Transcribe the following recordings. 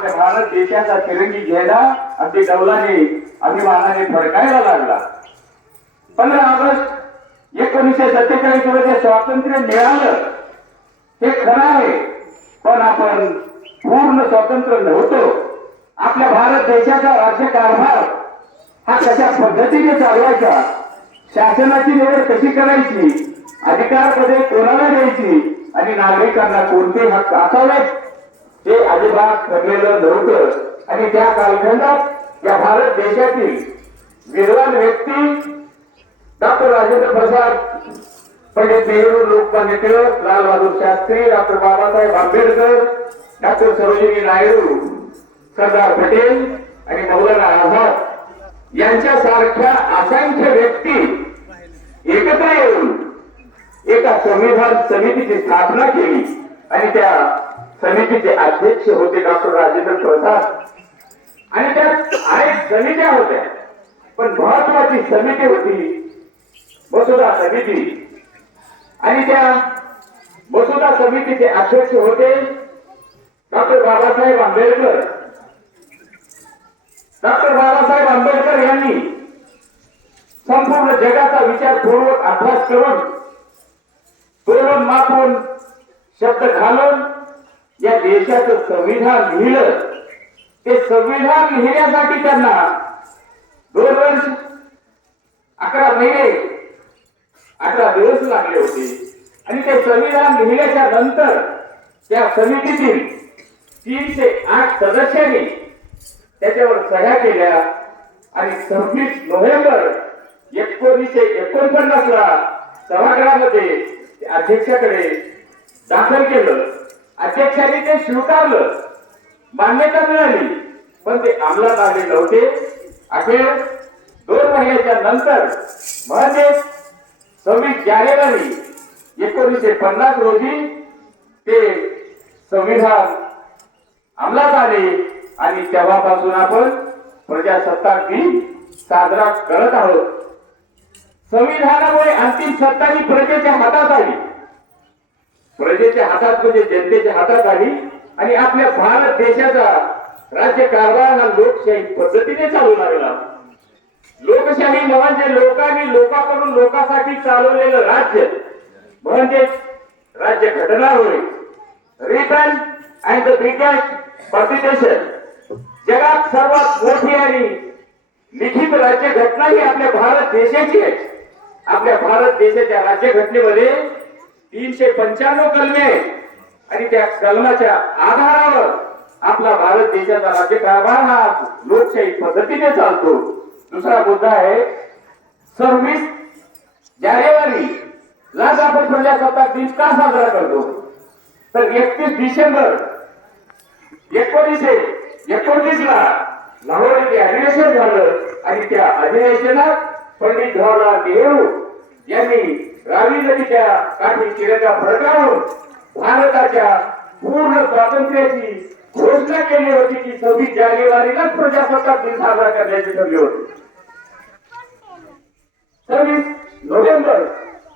आपल्या भारत देशाचा तिरंगी झेंडा अगदी डौलाने अभिमानाने फडकायला लागला. 15 ऑगस्ट 1947 मध्ये स्वातंत्र्य मिळालं हे खरं आहे, पण आपण पूर्ण स्वतंत्र नव्हतो. आपल्या भारत देशाचा राज्यकारभार हा कशा पद्धतीने चालवायचा, शासनाची निवड कशी करायची, अधिकार पदे कोणाला द्यायची आणि नागरिकांना कोणते हक्क असावेत हे अजिबात ठरलेलं नव्हतं. आणि त्या कालखंडात या भारत देशातील विद्वान व्यक्ती doctor Rajendra Prasad, Pandit Nehru, Lokmanya Tilak, Lal Bahadur Shastri, doctor Babasaheb Ambedkar, doctor Sarojini Naidu, Sardar Patel आणि मौलाना आझाद यांच्यासारख्या असंख्य व्यक्ती एकत्र येऊन एका संविधान समितीची स्थापना केली आणि त्या समितीचे अध्यक्ष होते डॉक्टर राजेंद्र प्रसाद. आणि त्यात अनेक समित्या होत्या, पण महत्वाची समिती होती मसुदा समिती. आणि त्या मसुदा समितीचे अध्यक्ष होते डॉक्टर बाबासाहेब आंबेडकर. डॉक्टर बाबासाहेब आंबेडकर यांनी संपूर्ण जगाचा विचारपूर्वक अभ्यास करून तोरण मापून शब्द घालून या देशाचं संविधान लिहिलं. ते संविधान लिहिण्यासाठी त्यांना 2 वर्ष 11 महिने 18 दिवस लागले होते. आणि ते संविधान लिहिल्याच्या नंतर त्या समितीतील 308 सदस्यांनी त्याच्यावर सह्या केल्या आणि 26 नोव्हेंबर 1949 ला सभागृहामध्ये अध्यक्षाकडे दाखल केलं. अध्यक्षांनी ते स्वीकारलं, मान्यता मिळाली, पण ते अंमलात आले नव्हते. अखेर 2 महिन्याच्या नंतर म्हणजे 26 जानेवारी 1950 रोजी ते संविधान अंमलात आले आणि तेव्हापासून आपण प्रजासत्ताक दिन साजरा करत आहोत. संविधानामुळे अंतिम सत्ता ही प्रजेच्या हातात आली. प्रजेच्या हातात म्हणजे जनतेच्या हातात आली आणि आपल्या भारत देशाचा राज्यकारभार हा लोकशाही पद्धतीने चालू लागला. लोकशाही म्हणजे लोकांनी लोकांकडून लोकांसाठी चालवलेलं राज्य म्हणजे राज्य घटना होय. Written and the biggest constitution, जगात सर्वात मोठी आणि लिखित राज्य घटना ही आपल्या भारत देशाची आहे. आपल्या भारत देशाच्या राज्यघटनेमध्ये 395 कलमे आहेत आणि त्या कलमाच्या आधारावर आपला भारत देशाचा राज्यकारभार हा लोकशाही पद्धतीने चालतो. दुसरा मुद्दा आहे 26 जानेवारी लाच आपण प्रजासत्ताक दिन का साजरा करतो, तर 31 डिसेंबर 1919 ला लाहोर येथे अधिवेशन झालं आणि त्या अधिवेशनात पंडित जवाहरलाल नेहरू यांनी रावी नदीच्या काठी तिरंगा फडकावून भारताच्या पूर्ण स्वातंत्र्याची घोषणा केली होती की 26 जानेवारीलाच प्रजासत्ताक दिन साजरा करण्याचे ठरले होते. 26 नोव्हेंबर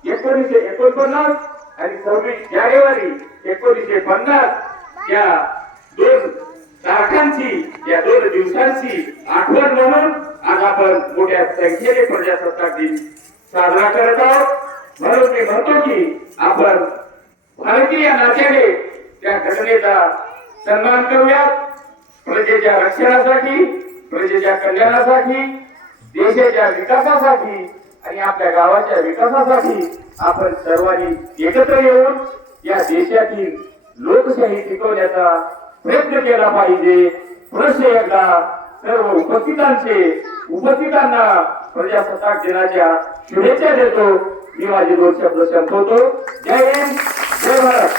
1949 आणि 26 जानेवारी 1950 या 2 तारखांची, या 2 दिवसांची आठवण म्हणून आज आपण मोठ्या संख्येने प्रजासत्ताक दिन साजरा करत आहोत. म्हणून मी म्हणतो की आपण भारतीय नात्याने त्या घटनेचा सन्मान करूयात. प्रजेच्या रक्षणासाठी, प्रजेच्या कल्याणासाठी, देशाच्या विकासासाठी आणि आपल्या गावाच्या विकासासाठी आपण सर्वांनी एकत्र येऊन या देशातील लोकशाही टिकवण्याचा प्रयत्न केला पाहिजे. पुनश्च एकदा सर्व उपस्थितांना प्रजासत्ताक दिनाच्या शुभेच्छा देतो. मी माझे 2 शब्द संपवतो. जय हिंद, जय भारत.